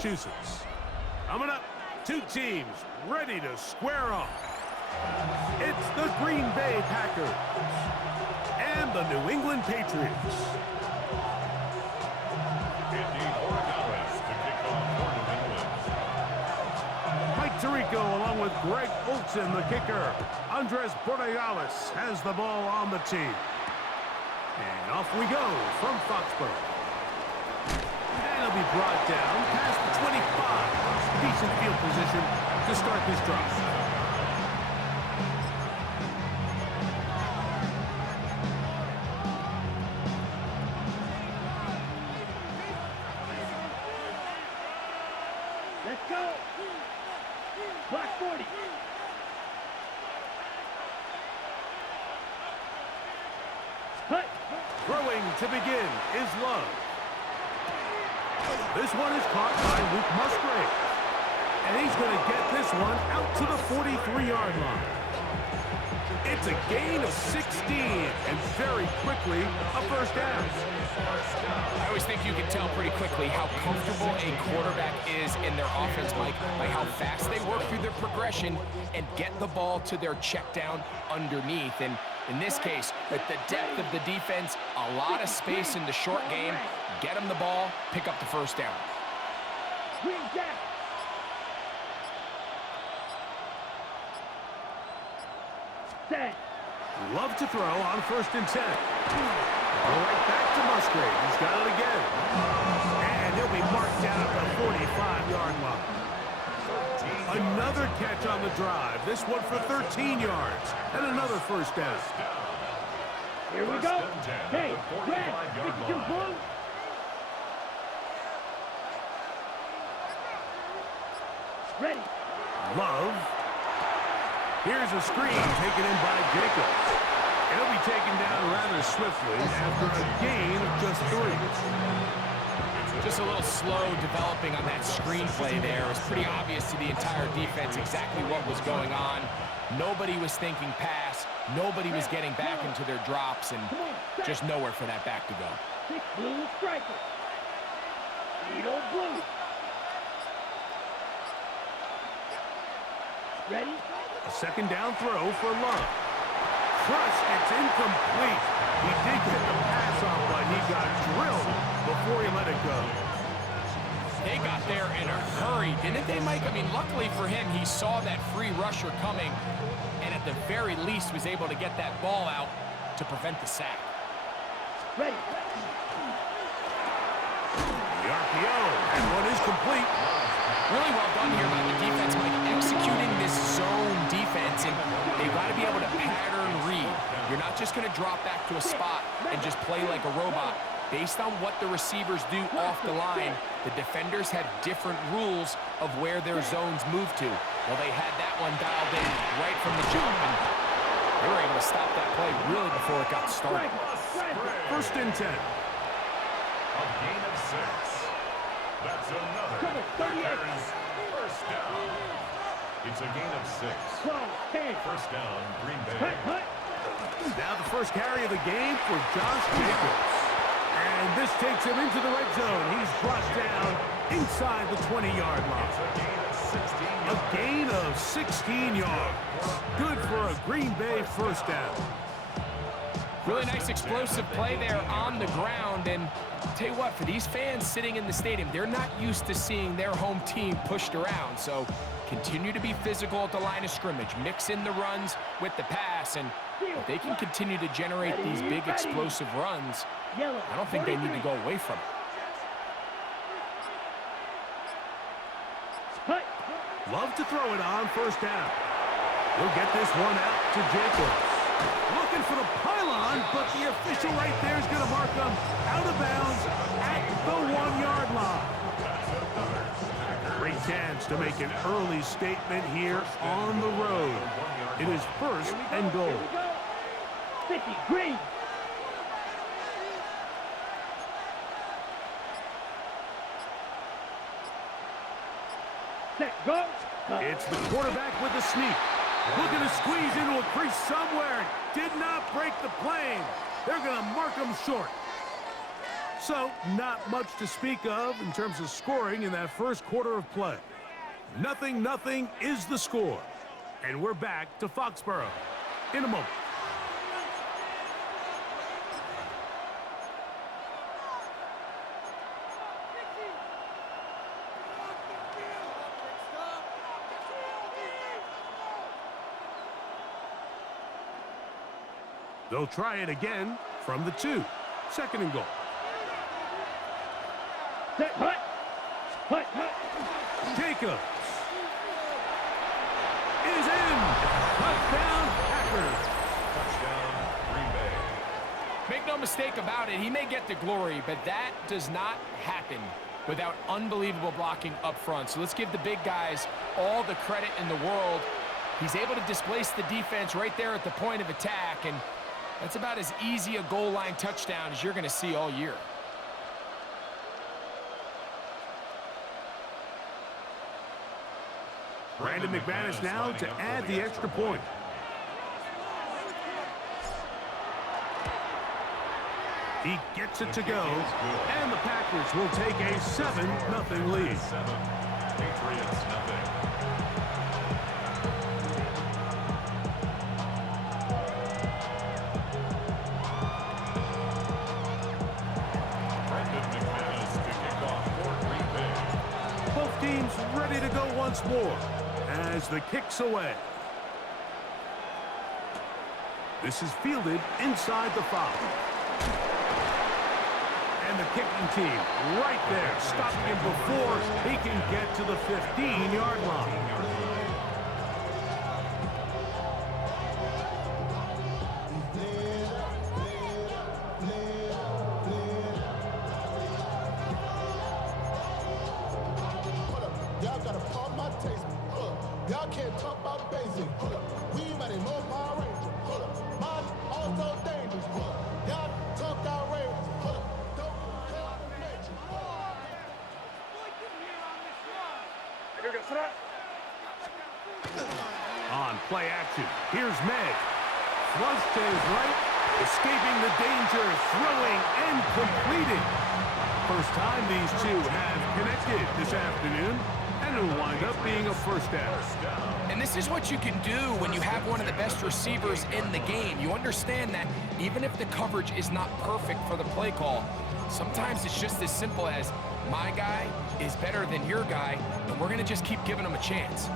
Massachusetts. Coming up, two teams ready to square off. It's the Green Bay Packers and the New England Patriots. Andy Borregales to kick off for New England. Mike Tirico along with Greg Olsen, the kicker. Andres Borregales has the ball on the tee. And off we go from Foxborough. And it'll be brought down past the 25. Decent field position to start this drive. Let's go. Block 40. Hut. Throwing to begin is Love. This one is caught by Luke Musgrave. And he's going to get this one out to the 43-yard line. It's a gain of 16, and very quickly, a first down. I always think you can tell pretty quickly how comfortable a quarterback is in their offense, Mike, by how fast they work through their progression and get the ball to their check down underneath. And in this case, with the depth of the defense, a lot of space in the short game, get them the ball, pick up the first down. Green down. Set. Love to throw on 1st and 10. Go right back to Musgrave. He's got it again. And he'll be marked down at the 45-yard line. Another catch on the drive. This one for 13 yards. And another first down. Here we go. Hey, Brad, 52 blue. Ready. Love. Here's a screen taken in by Jacobs. It'll be taken down rather swiftly after a gain of just 3. Just a little slow developing on that screenplay there. It was pretty obvious to the entire defense exactly what was going on. Nobody was thinking pass. Nobody was getting back into their drops, and just nowhere for that back to go. 6 blue striker. Edo blue. Ready? A second down throw for Love. Crushed, it's incomplete. He did get the pass off, but he got drilled before he let it go. They got there in a hurry, didn't they, Mike? I mean, luckily for him, he saw that free rusher coming, and at the very least was able to get that ball out to prevent the sack. Ready. The RPO, and one is complete. Really well done here by the defense, Mike, executing this zone defense, and they've got to be able to pattern read. You're not just going to drop back to a spot and just play like a robot. Based on what the receivers do off the line, the defenders have different rules of where their zones move to. Well, they had that one dialed in right from the jump, and they were able to stop that play really before it got started. 1st and 10. A gain of 6. That's another Packers first down. It's a gain of 6. 12, 10. First down, Green Bay. Hut, hut. Now the first carry of the game for Josh Jacobs. And this takes him into the red zone. He's brought down inside the 20-yard line. A gain of 16 A gain of 16 yards. yards. Good for a Green Bay first down. Really nice explosive play there on the ground, and tell you what, for these fans sitting in the stadium, they're not used to seeing their home team pushed around, so continue to be physical at the line of scrimmage, mix in the runs with the pass, and if they can continue to generate these big explosive runs, Yellow. I don't think they need to go away from it. Hut. Love to throw it on 1st down. He'll get this one out to Jacobs. Looking for the pylon, but the official right there is going to mark him out of bounds at the 1-yard line. Great chance to make an early statement here on the road. It is 1st and goal. Here we go. 50 green. Set, go. It's the quarterback with the sneak. Looking to squeeze into a crease somewhere. Did not break the plane. They're going to mark him short. So, not much to speak of in terms of scoring in that first quarter of play. 0-0 is the score. And we're back to Foxborough in a moment. They'll try it again from the 2. Second and goal. Set, hut. Hut, hut. Jacobs is in. Touchdown, Packers. Touchdown, Green Bay. Make no mistake about it, he may get the glory, but that does not happen without unbelievable blocking up front. So let's give the big guys all the credit in the world. He's able to displace the defense right there at the point of attack, and that's about as easy a goal line touchdown as you're going to see all year. Brandon McManus now to add the extra point. He gets it to go, and the Packers will take a 7-0 lead. Patriots, nothing. Brandon McManus to kick off for Green Bay. Both teams ready to go once more as the kick's away. This is fielded inside the 5. And the kicking team right there, stopping him before he can get to the 15-yard line. Y'all gotta pump my taste. Y'all can't talk about basic. We mighty more Power Ranger. Mine also dangerous. Y'all talk outrageous. Don't tell the nature. On play action, here's May. Flush to his right, escaping the danger, throwing and completing. First time these two have connected this afternoon, and it'll wind up being a first down. And this is what you can do when you have one of the best receivers in the game. You understand that even if the coverage is not perfect for the play call, sometimes it's just as simple as my guy is better than your guy, and we're going to just keep giving him a chance.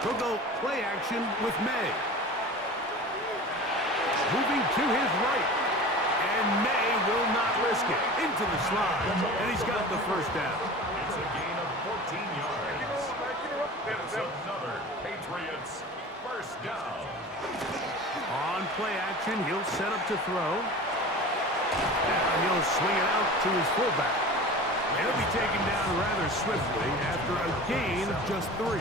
He'll go play action with May. Moving to his right. And May will not risk it. Into the slide. And he's got the first down. It's a gain of 14 yards. That's another Patriots first down. On play action, he'll set up to throw. And he'll swing it out to his fullback. And he'll be taken down rather swiftly after a gain of just 3.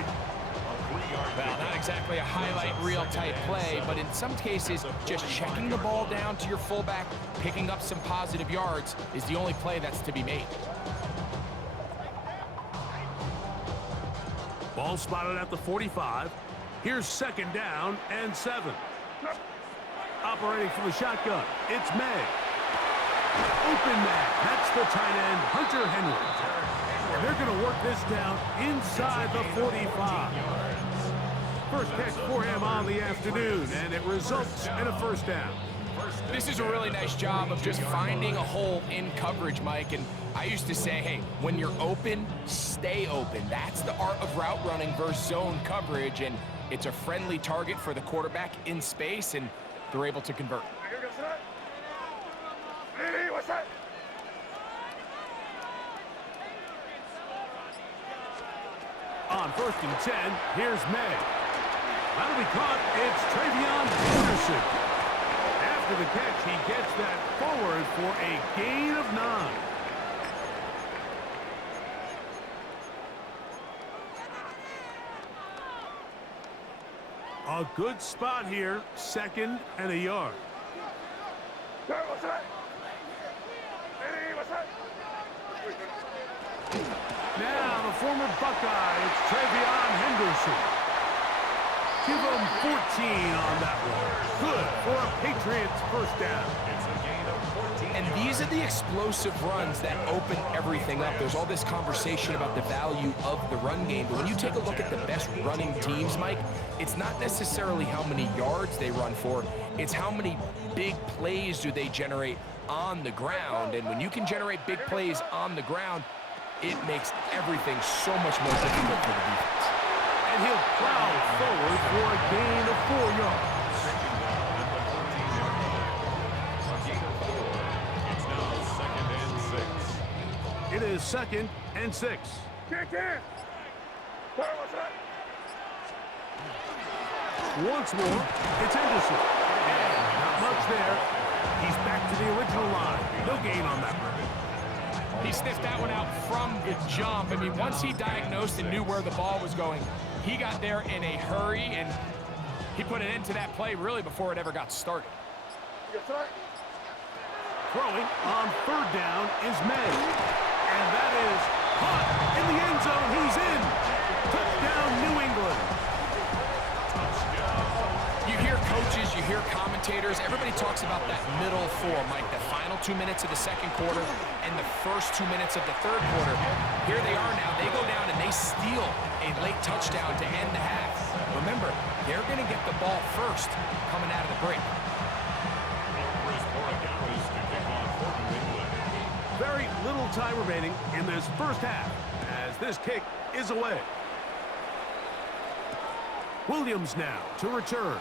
Well, not exactly a highlight reel type play, but in some cases, just checking the ball down to your fullback, picking up some positive yards is the only play that's to be made. Ball spotted at the 45. Here's second down and 7. Operating from the shotgun, it's May. Open man, that's the tight end, Hunter Henry. And they're going to work this down inside the 45. First catch for him on the afternoon, and it results in a first down. This is a really nice job of just finding a hole in coverage, Mike. And I used to say, hey, when you're open, stay open. That's the art of route running versus zone coverage, and it's a friendly target for the quarterback in space, and they're able to convert. On 1st and 10, here's May. That'll be caught. It's Travion Henderson. After the catch, he gets that forward for a gain of 9. A good spot here, 2nd and a yard. Now the former Buckeye, it's Travion Henderson. Give him 14 on that one. Good for a Patriots first down. It's a gain of 14. And these are the explosive runs that open everything up. There's all this conversation about the value of the run game, but when you take a look at the best running teams, Mike, it's not necessarily how many yards they run for, it's how many big plays do they generate on the ground. And when you can generate big plays on the ground, it makes everything so much more difficult for the defense. And he'll plow forward for a gain of 4 yards. It is 2nd and 6. Once more, it's Henderson. And not much there. He's back to the original line. No gain on that one. He sniffed that one out from the jump. I mean, once he diagnosed and knew where the ball was going, he got there in a hurry, and he put an end to that play really before it ever got started. Throwing on 3rd down is May. And that is caught in the end zone. He's in. Touchdown, New England. You hear coaches, you hear commentators, everybody talks about that middle 4, Mike, the final 2 minutes of the 2nd quarter and the first 2 minutes of the 3rd quarter. Here they are now. They go down and they steal a late touchdown to end the half. Remember, they're going to get the ball first coming out of the break. Very little time remaining in this first half as this kick is away. Williams now to return.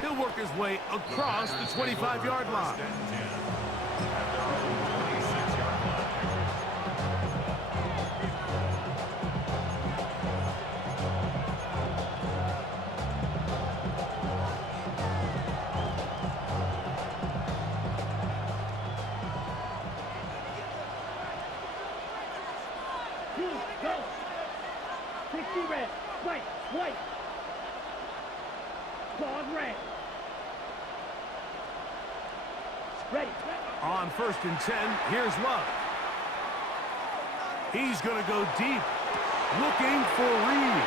He'll work his way across the 25-yard line. Go. 60 red. White. Guard red. Ready. On 1st and 10, here's Love. He's going to go deep, looking for Reed.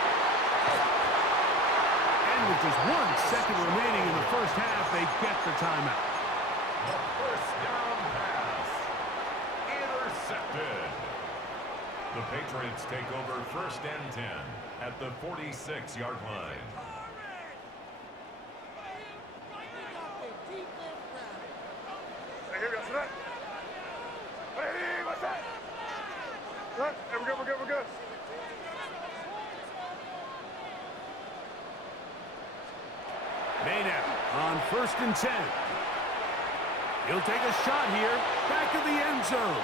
And with just 1 second remaining in the first half, they get the timeout. The first down pass. Intercepted. The Patriots take over 1st and 10 at the 46-yard line. We're good. Maynard on 1st and 10. He'll take a shot here, back of the end zone.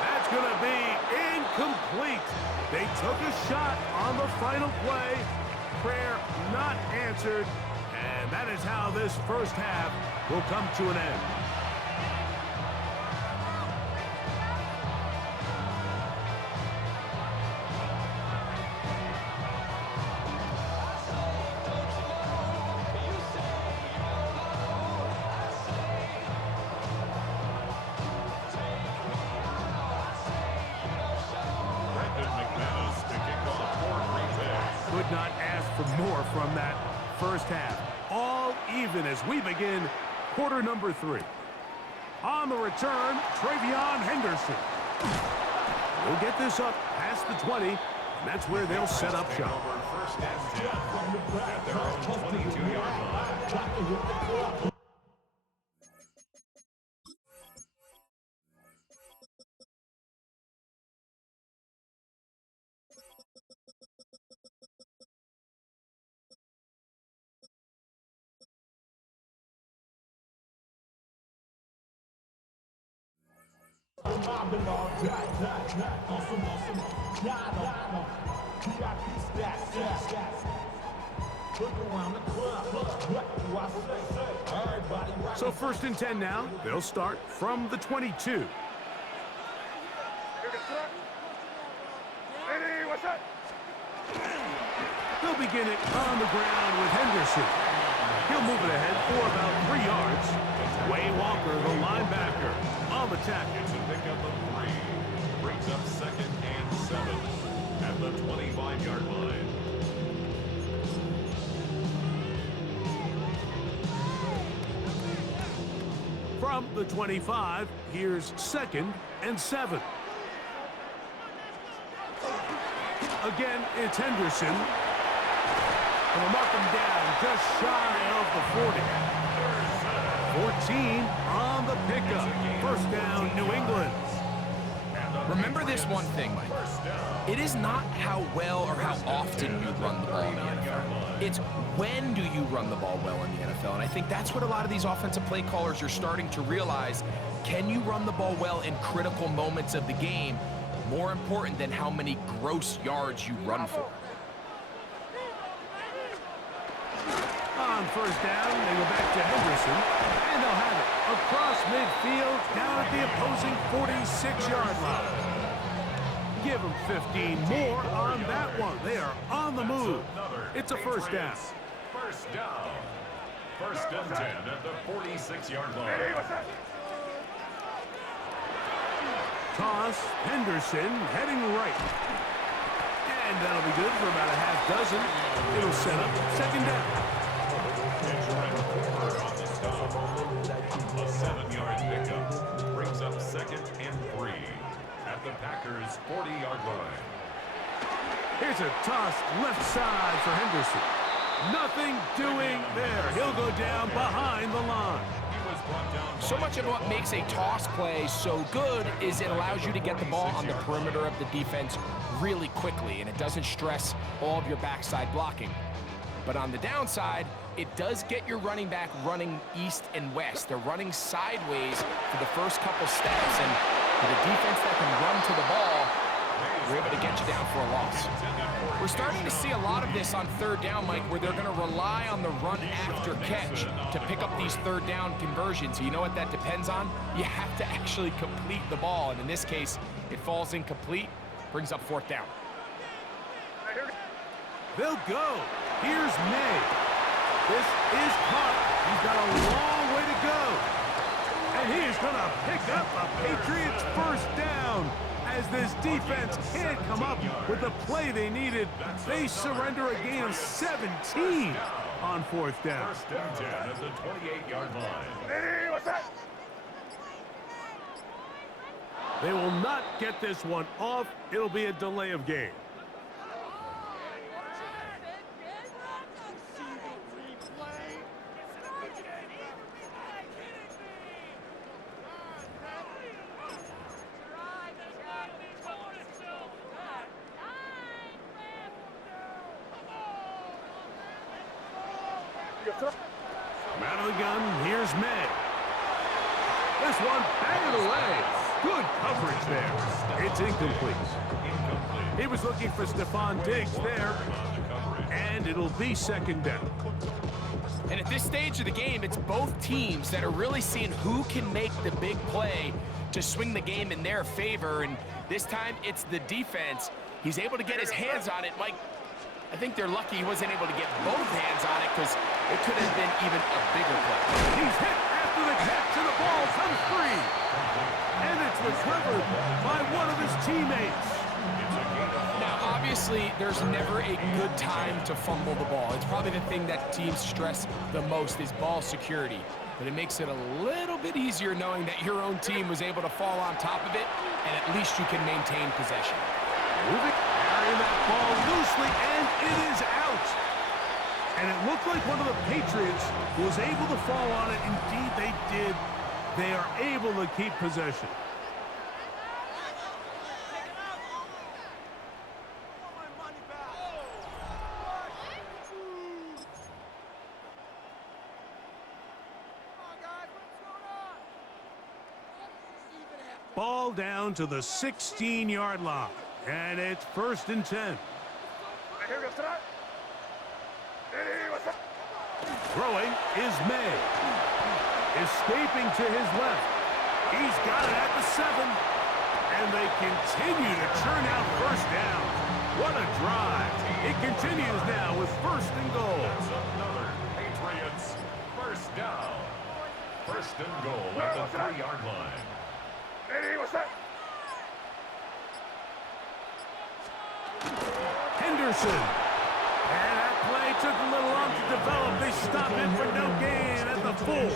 That's going to be incomplete. They took a shot on the final play. Prayer not answered. And that is how this first half will come to an end. Could not ask for more from that first half. All even as we begin quarter number 3. On the return, Travion Henderson. We'll get this up past the 20, and that's where they'll set up shop. Over 1st and 10 at their own 22-yard line. So 1st and 10 now. They'll start from the 22. They'll begin it on the ground with Henderson. He'll move it ahead for about 3 yards. Way Walker, the linebacker, on the tackle. It's a pickup of 3. Brings up 2nd and 7 at the 25-yard line. From the 25, here's 2nd and 7. Again, it's Henderson. And they'll mark him down just shy of the 40. 14 on the pickup. First down, New England. Remember this one thing, Mike. It is not how well or how often you run the ball in the NFL. It's when do you run the ball well in the NFL. And I think that's what a lot of these offensive play callers are starting to realize. Can you run the ball well in critical moments of the game? More important than how many gross yards you run for. On first down, they go back to Henderson, and they'll have it across midfield down at the opposing 46-yard line. Give them 15 more on that one. They are on the move. It's a first down. First down. First and 10 at the 46-yard line. Toss, Henderson heading right. And that'll be good for about a half dozen. It'll set up second down. A 7-yard pickup brings up 2nd and 3 at the Packers' 40-yard line. Here's a toss left side for Henderson. Nothing doing there. He'll go down behind the line. So much of what makes a toss play so good is it allows you to get the ball on the perimeter of the defense really quickly, and it doesn't stress all of your backside blocking. But on the downside, it does get your running back running east and west. They're running sideways for the first couple steps, and with a defense that can run to the ball, we're able to get you down for a loss. We're starting to see a lot of this on third down, Mike, where they're going to rely on the run after catch to pick up these third down conversions. You know what that depends on? You have to actually complete the ball, and in this case, it falls incomplete, brings up fourth down. They'll go. Here's May. This is caught. He's got a long way to go. And he is going to pick up a Patriots first down. As this defense can't come up with the play they needed, they surrender a gain of 17 on fourth down. First and 10 at the 28-yard line. Hey, what's that? They will not get this one off. It'll be a delay of game. From out of the gun, here's May. This one batted away. Good coverage there. It's incomplete. He was looking for Stephon Diggs there, and it'll be second down. And at this stage of the game, it's both teams that are really seeing who can make the big play to swing the game in their favor, and this time it's the defense. He's able to get his hands on it. Mike, I think they're lucky he wasn't able to get both hands on it because it could have been even a bigger play. He's hit after the catch, and the ball comes free. And it's recovered by one of his teammates. Now, obviously, there's never a good time to fumble the ball. It's probably the thing that teams stress the most is ball security. But it makes it a little bit easier knowing that your own team was able to fall on top of it, and at least you can maintain possession. Moving, carrying that ball loosely, and it is out. And it looked like one of the Patriots was able to fall on it. Indeed, they did. They are able to keep possession. Ball down to the 16-yard line. And it's first and 10. Throwing is May. Escaping to his left. He's got it at the 7. And they continue to churn out first down. What a drive. It continues now with first and goal. That's another Patriots and goal at the 3-yard line. Hey, what's that? Henderson. And that play took a little long to develop. They stop it for no gain at the full.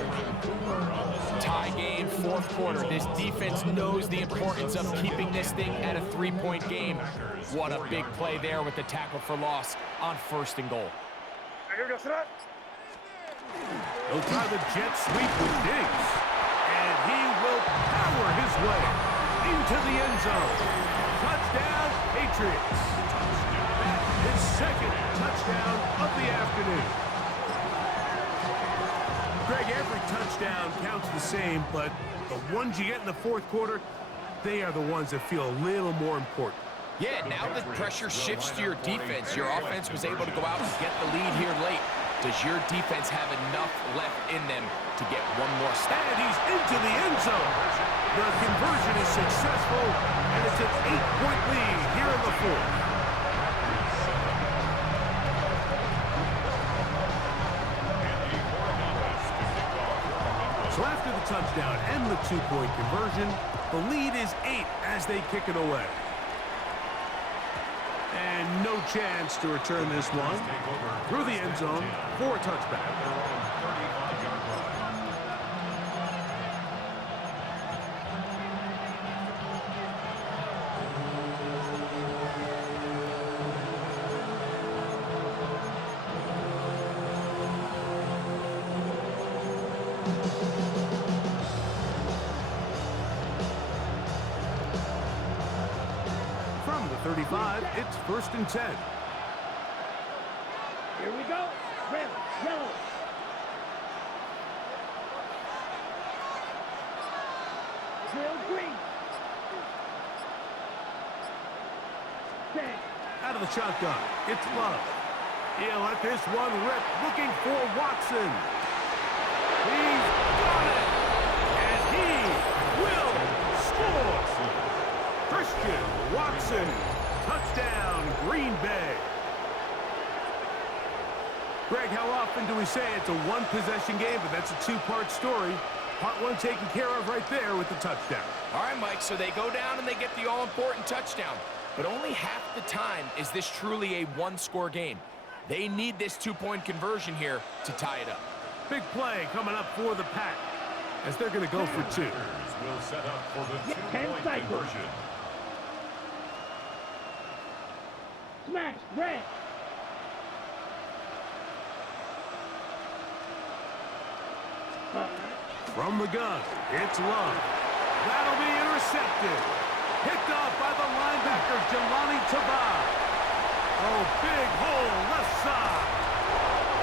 Tie game, fourth quarter. This defense knows the importance of keeping this thing at a 3-point game. What a big play there with the tackle for loss on 1st and goal. He'll try the jet sweep with Diggs. And he will power his way into the end zone. Touchdown, Patriots. His second touchdown of the afternoon. Greg, every touchdown counts the same, but the ones you get in the fourth quarter, they are the ones that feel a little more important. Yeah, now the pressure shifts to your defense. Your offense was able to go out and get the lead here late. Does your defense have enough left in them to get one more stop? And he's into the end zone. The conversion is successful, and it's an 8-point lead here in the fourth. So after the touchdown and the 2-point conversion, the lead is 8 as they kick it away. And no chance to return this one through the end zone for a touchback. From the 35, it's 1st and 10. Here we go. Red, yellow. Drill green. Set. Out of the shotgun, it's Love. He'll let this one rip, looking for Watson. He's got it, and he will score. Christian Watson, touchdown, Green Bay. Greg, how often do we say it's a one-possession game, but that's a 2-part story? Part 1 taken care of right there with the touchdown. All right, Mike, so they go down and they get the all-important touchdown. But only half the time is this truly a one-score game. They need this 2-point conversion here to tie it up. Big play coming up for the Pack as they're going to go for 2. Will set up for the 2-point conversion. Smash, red. From the gun, it's Love. That'll be intercepted. Picked off by the linebacker, Jelani Tavai. Oh, big hole left side.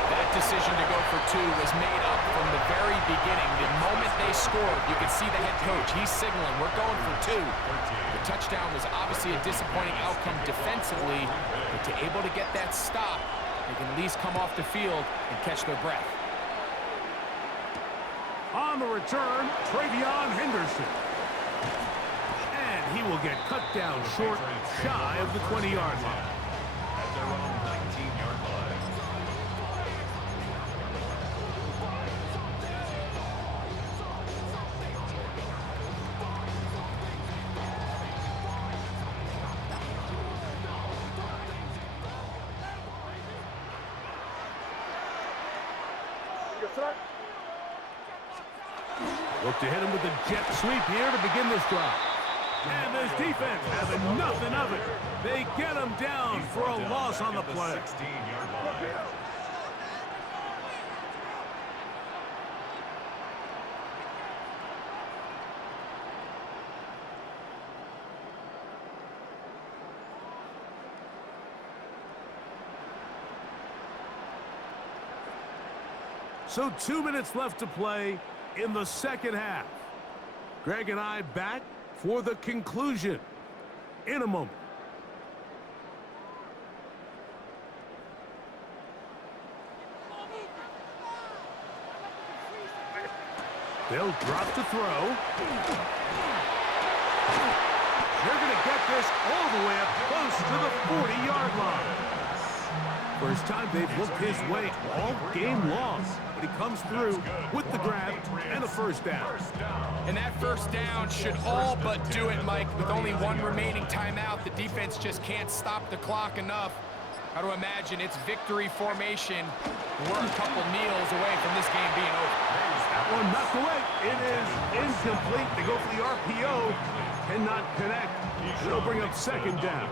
That decision to go for 2 was made up from the very beginning. The moment they scored, you could see the head coach. He's signaling, we're going for 2. The touchdown was obviously a disappointing outcome defensively, but to able to get that stop, they can at least come off the field and catch their breath. On the return, Travion Henderson. And he will get cut down short, shy of the 20-yard line. At their own 19-yard line. Look to hit him with a jet sweep here to begin this drive. And this defense having nothing of it. They get him down for a loss on the play. 16-yard line. So 2 minutes left to play in the second half. Greg and I back for the conclusion in a moment. They'll drop to throw. They're going to get this all the way up close to the 40-yard line. First time they've looked his way all game long, but he comes through with the grab and a first down. And that first down should all but do it, Mike. With only one remaining timeout, the defense just can't stop the clock enough. Got to imagine it's victory formation. We're a couple kneels away from this game being over. That one knocked away. It is incomplete. They go for the RPO. Cannot connect. It'll bring up second down.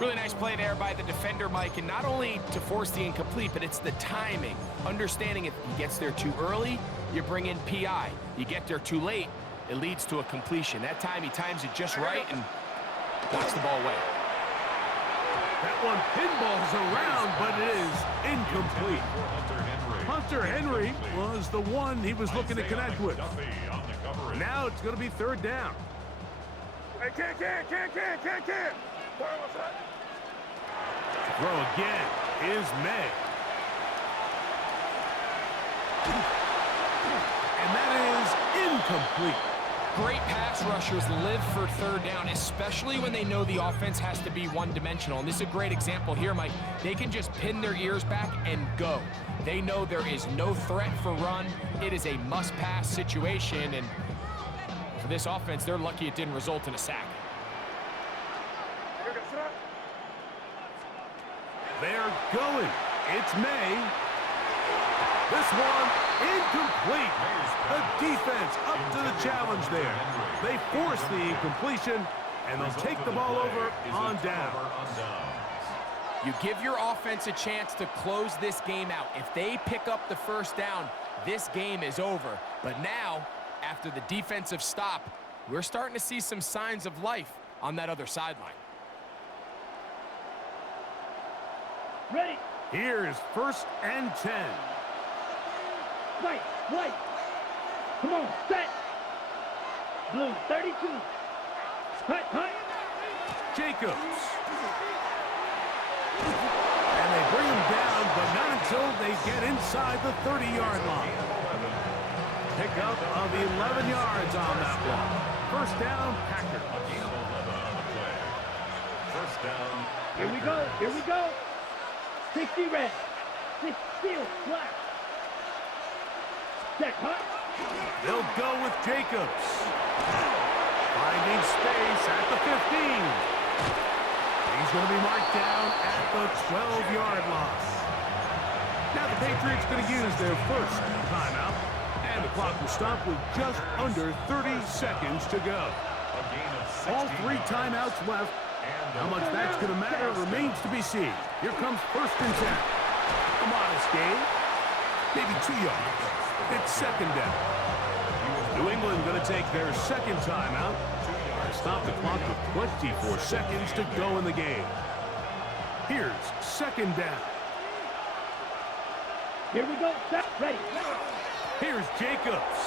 Really nice play there by the defender, Mike, and not only to force the incomplete, but it's the timing. Understanding if he gets there too early, you bring in PI. You get there too late, it leads to a completion. That time he times it just right and knocks the ball away. That one pinballs around, but it is incomplete. Hunter Henry was the one he was looking to connect with. Now it's going to be third down. Hey, can't. Throw again is May. And that is incomplete. Great pass rushers live for third down, especially when they know the offense has to be one-dimensional. And this is a great example here, Mike. They can just pin their ears back and go. They know there is no threat for run. It is a must-pass situation, and for this offense, they're lucky it didn't result in a sack. They're going. It's May. This one incomplete. The defense up to the challenge there. They force the incompletion, and they'll take the ball over on down. You give your offense a chance to close this game out. If they pick up the first down, this game is over. But now, after the defensive stop, we're starting to see some signs of life on that other sideline. Ready. Here's 1st and 10. Right. Come on, set. Blue, 32. Hut. Jacobs. And they bring him down, but not until they get inside the 30-yard line. Pickup of 11 yards on that one. First down, Packers. First down. Here we go. 60 red. 6 steel black. Check, hut. They'll go with Jacobs. Finding space at the 15. He's going to be marked down at the 12-yard line. Now the Patriots going to use their first timeout, and the clock will stop with just under 30 seconds to go. All 3 timeouts left. How much that's going to matter remains to be seen. Here comes 1st and 10. A modest gain. Maybe 2 yards. It's second down. New England going to take their second timeout. Stop the clock with 24 seconds to go in the game. Here's second down. Here we go. Set. Ready. Here's Jacobs.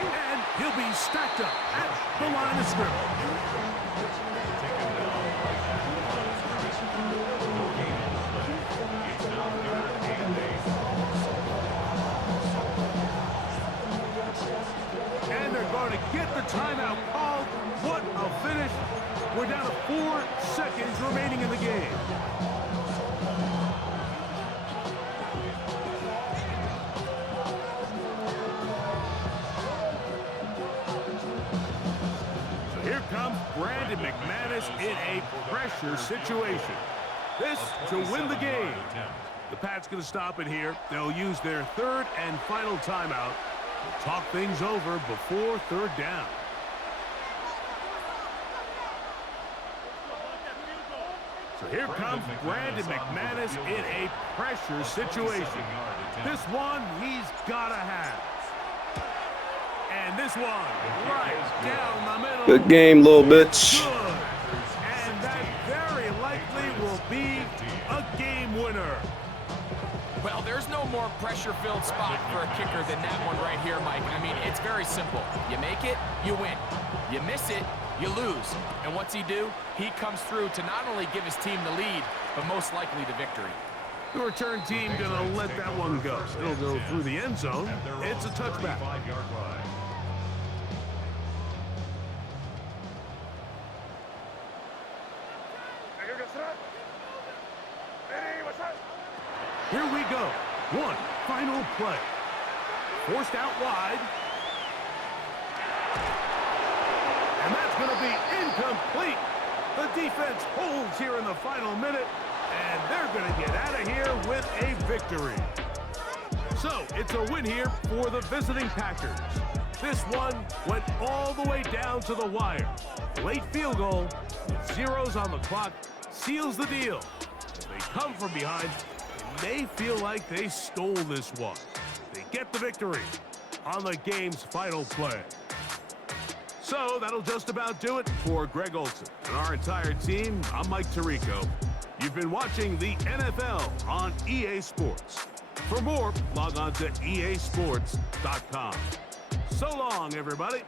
And he'll be stacked up at the line of scrimmage. And they're going to get the timeout called. What a finish. We're down to 4 seconds remaining in the game. Here comes Brandon McManus in a pressure situation. This to win the game. The Pats going to stop it here. They'll use their 3rd and final timeout to talk things over before 3rd down. So here comes Brandon McManus in a pressure situation. This one he's got to have. And this one right down the middle. Good game, little bitch. Good. And that very likely will be a game winner. Well, there's no more pressure-filled spot for a kicker than that one right here, Mike. I mean, it's very simple. You make it, you win. You miss it, you lose. And what's he do? He comes through to not only give his team the lead, but most likely the victory. The return team going to let that one go. It'll go through the end zone. It's a touchback. Here we go. One final play. Forced out wide. And that's going to be incomplete. The defense holds here in the final minute, and they're going to get out of here with a victory. So, it's a win here for the visiting Packers. This one went all the way down to the wire. Late field goal with zeros on the clock seals the deal. As they come from behind, they feel like they stole this one. They get the victory on the game's final play. So that'll just about do it for Greg Olsen and our entire team. I'm Mike Tirico. You've been watching the NFL on EA Sports. For more, log on to easports.com. So long, everybody.